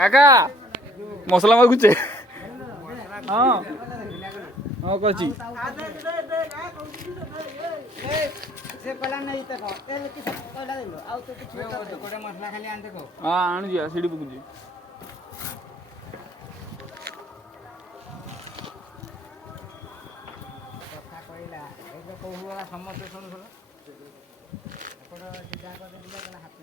কাকা মশলা মাগুছে হ্যাঁ হ্যাঁ করছি ହଁ ଆଣୁଛି ସେଠି ପକଉଛି କଥା କହିଲା ଏବେ କହୁଗଲା ସମସ୍ତେ ଶୁଣୁଥିଲା ଏପଟ ଯାହା ହାତ